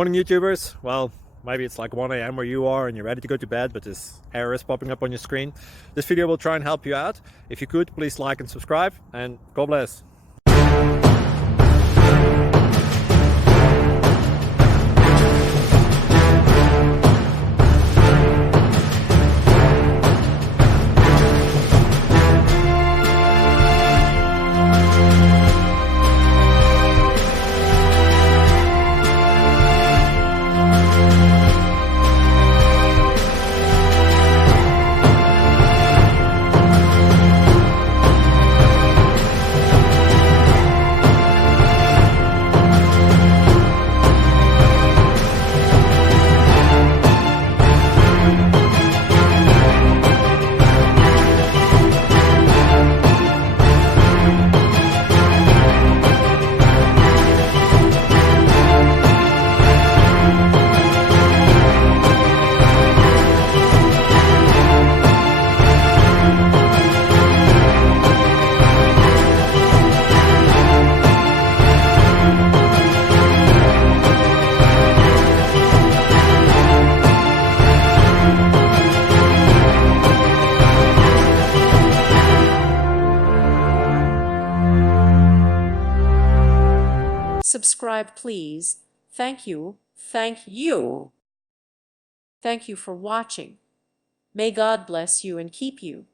Morning YouTubers. Well, maybe it's like 1 a.m. where you are and you're ready to go to bed, but this error is popping up on your screen. This video will try and help you out. If you could, please like and subscribe, and God bless. Subscribe, please. Thank you. Thank you. Thank you for watching. May God bless you and keep you.